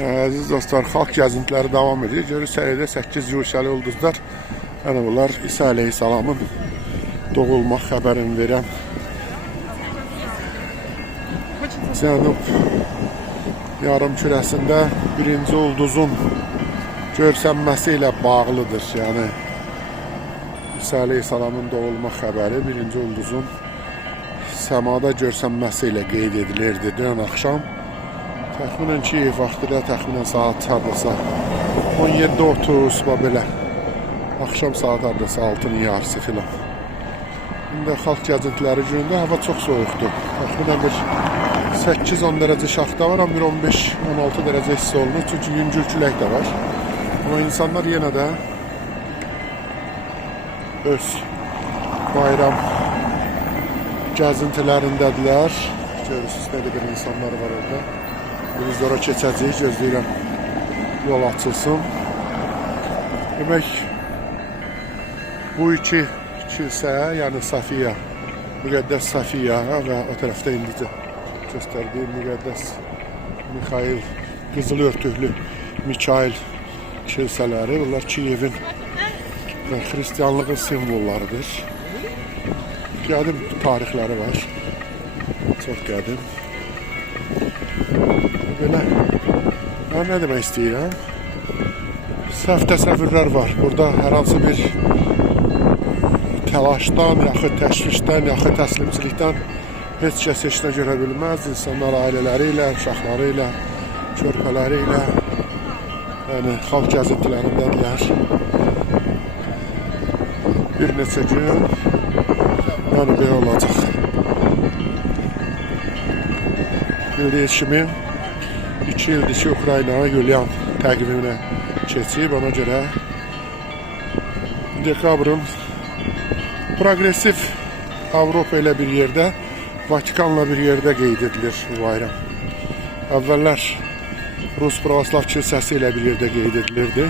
Əziz dostlar, xalq gəzintiləri davam edir. Görürsəlidə 8 yuşəli ulduzlar. Yəni bunlar İsa Aleyhisselamın doğulma xəbərini verən Cənub yarım kürəsində birinci ulduzun görsənməsi ilə bağlıdır. Yəni İsa Aleyhisselamın doğulma xəbəri birinci ulduzun səmada görsənməsi ilə qeyd edilirdi dünən axşam. Təxminən Kiyev vaxtında, təxminən saat hardasa 17:30 belə. Axşam saat hardasa 6-nın yarısı filan. İndi xalq gəzintiləri günündə hava çox soyuqdur. Təxminən bir 8-10 dərəcə şaxta var, amma bir 15-16 dərəcə hiss olunur. Çünki yüngül külək də var. Amma insanlar yenə də öz bayram gəzintilərindədirlər. Görürsünüz, nə qədər insanlar var orada. Biz ora keçəcəyik, gözləyirəm yol açılsın. Demək, bu iki kilsə, yəni Safiya, Müqəddəs Safiya və o tərəfdə indicə göstərdiyim Müqəddəs Mixail, qızıl örtüklü Mikail kilsələri, bunlar Kiyevin və xristianlığın simvollarıdır. Qədim tarixləri var, çox qədim. Belə, mən nə demək istəyirəm? Səhv təsəvvürlər var. Burada hər hansı bir təlaşdan, yaxud təşvişdən, yaxud təslimçilikdən heç kəs heç nə görə bilməz. İnsanlar ailələri ilə, uşaqları ilə, körpələri ilə, yəni xalq gəzintilərindədirlər. Bir neçə gün, yəni belə olacaq. Bildiyiniz kimi, 2 ildir ki, Ukrayna Yulian təqviminə keçib. Ona görə dekabrın progressiv Avropa ilə bir yerdə, Vatikanla bir yerdə qeyd edilir bu bayram. Əvvəllər Rus Pravoslav kilsəsi ilə bir yerdə qeyd edilirdi.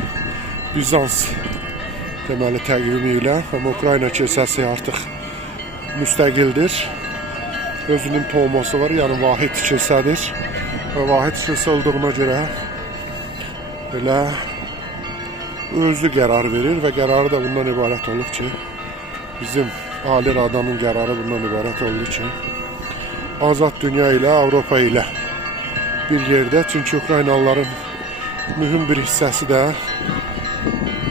Bizans deməli təqvimi ilə, amma Ukrayna kilsəsi artıq müstəqildir. Özünün tomosu var, yəni vahid kilsədir. Və vahid kilsə olduğuna görə belə özü qərar verir və qərarı da bundan ibarət olub ki, bizim Ali Radanın qərarı bundan ibarət oldu ki, azad dünya ilə, Avropa ilə bir yerdə, çünki Ukraynalıların mühüm bir hissəsi də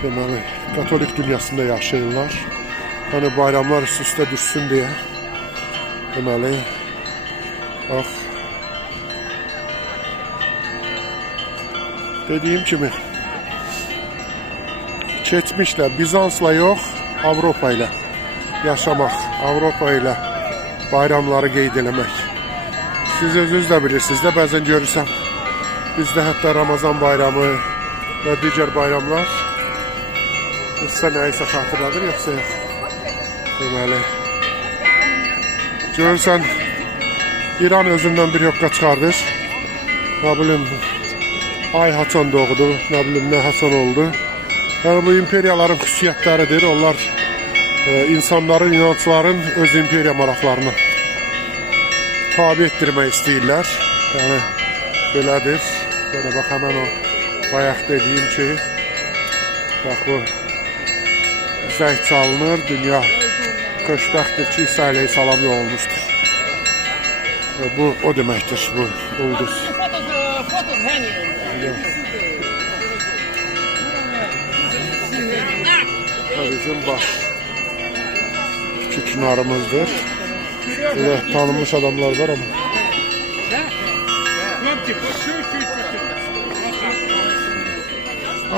deməli, katolik dünyasında yaşayırlar. Yəni bayramlar üst-üstə düşsün deyə deməli, bax, dediyim kimi, keçmişlə, Bizansla yox, Avropa ilə yaşamaq, Avropa ilə bayramları qeyd eləmək. Siz özünüz də bilirsiniz də, bəzən görürsəm, bizdə hətta Ramazan bayramı və digər bayramlar sizə nəyisə xatırladır, yoxsa yox. Deməli, görürsən, İran özündən bir yoxqa çıxardır. Nə bilim, ay haçan doğdu, nə bilim, nə haçan oldu. Yəni, bu imperiyaların xüsusiyyətləridir. Onlar insanların, inancların öz imperiya maraqlarını tabi etdirmək istəyirlər. Yəni, belədir. Belə bax, həmən o bayaq dediyim ki, bax, bu zəng çalınır, dünya xoşbəxtdir ki, İsa Aleyhisselamlı olmuşdur. Bu, o deməkdir, bu ulduz. Bizim baş küknarımızdır. Böyle tanınmış adamlar var ama.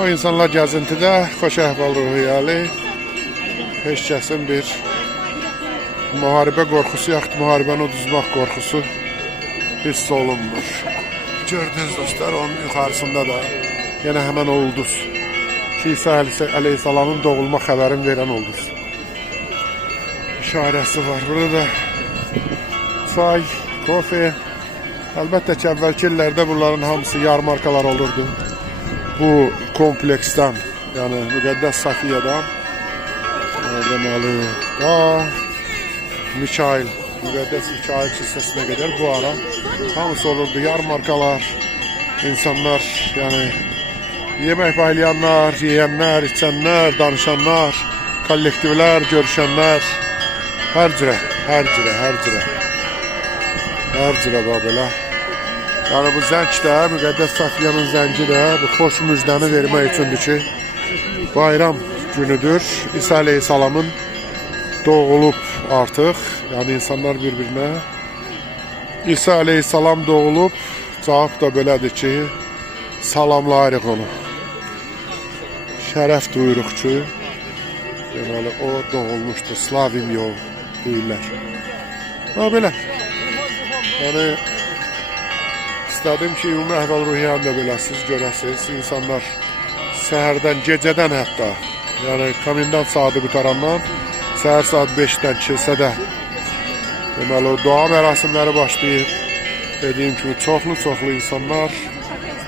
O insanlar gəzintidə xoş əhval-ruhiyyəli, heç kəsin bir müharibə qorxusu, yaxud müharibəni uduzmaq qorxusu hiss olunmur. Gördünüz dostlar, onun yuxarısında da yenə həmən o ulduz. İsa Aleyhisselamın doğulma xəbərini verən ulduz. İşarəsi var. Burada da çay, kofe. Əlbəttə ki, əvvəlki illərdə bunların hamısı yarmarkalar olurdu. Bu kompleksdən, yəni Müqəddəs Safiyadan, deməli, Mikail, Müqəddəs Mikail kilsəsinə qədər bu ara hamısı olurdu. Yarmarkalar, insanlar, yəni yemək paylayanlar, yeyənlər, içənlər, danışanlar, kollektivlər, görüşənlər, hər cürə da belə. Yəni bu zəng də, Müqəddəs Safiyyənin zəngi də bu xoş müjdəni vermək üçündür ki, bayram günüdür. İsa Aleyhisselamın doğulub artıq, yəni insanlar bir-birinə İsa Aleyhisselam doğulub, cavab da belədir ki, salamlayırıq onu. Şərəf duyuruq ki, deməli o doğulmuşdur, slavim yol deyirlər. Belə. Yəni istədim ki, ümumi əhval-ruhiyyəni də beləsiz, görəsiz. İnsanlar səhərdən, gecədən hətta, yəni komendant saatı qutarandan, səhər saat 5-dən kilsədə deməli o dua mərasimləri başlayıb. Dediyim kimi çoxlu insanlar,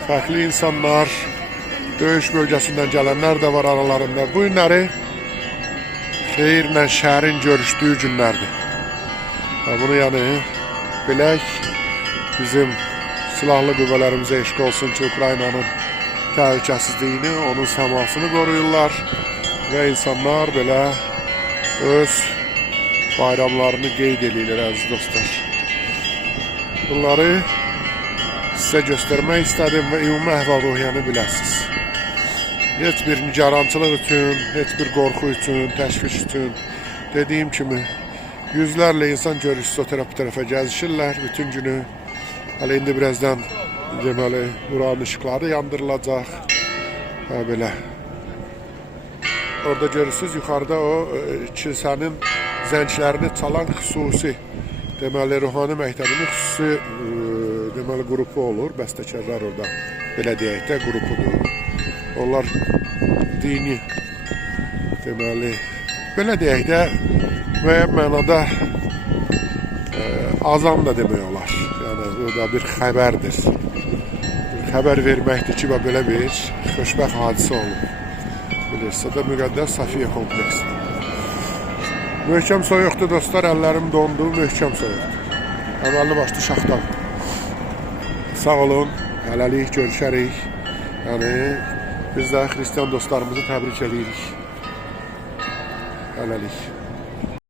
fərqli insanlar, döyüş bölgəsindən gələnlər də var aralarında. Bu günləri xeyirlə şəhərin görüşdüyü günlərdir. Bunu yəni bilək, bizim silahlı qüvvələrimizə eşq olsun ki, Ukraynanın təhlükəsizliyini, onun səmasını qoruyurlar və insanlar belə öz bayramlarını qeyd edirlər, əziz dostlar. Bunları sizə göstərmək istədim və ümumi əhval-ruhiyyəni biləsiniz. Heç bir nigarançılıq üçün, heç bir qorxu üçün, təşviş üçün, dediyim kimi, yüzlərlə insan görüşsüz o tərəfə gəzişirlər bütün günü. Hələ indi birazdan deməli buranın ışıqları yandırılacaq. Belə. Orada görürsünüz, yuxarıda o kilsənin zənglərini çalan xüsusi, deməli ruhani məktəbinin xüsusi deməli qrupu olur. Bəstəkarlar orada, belə deyək də, qrupudur. Onlar dini, deməli, belə deyək də, müəyyən mənada azam da demək olar. Yəni, bu da bir xəbərdir. Bir xəbər verməkdir ki, belə bir xoşbəxt hadisə olub. Bilirsə də Müqəddəs Safiyyə kompleksi. Möhkəm soyuqdur dostlar, əllərim dondu, möhkəm soyuqdur. Əməlli başlı şaxdan. Sağ olun, hələlik görüşərik. Yəni, biz də xristiyan dostlarımızı təbrik edirik. Hələlik.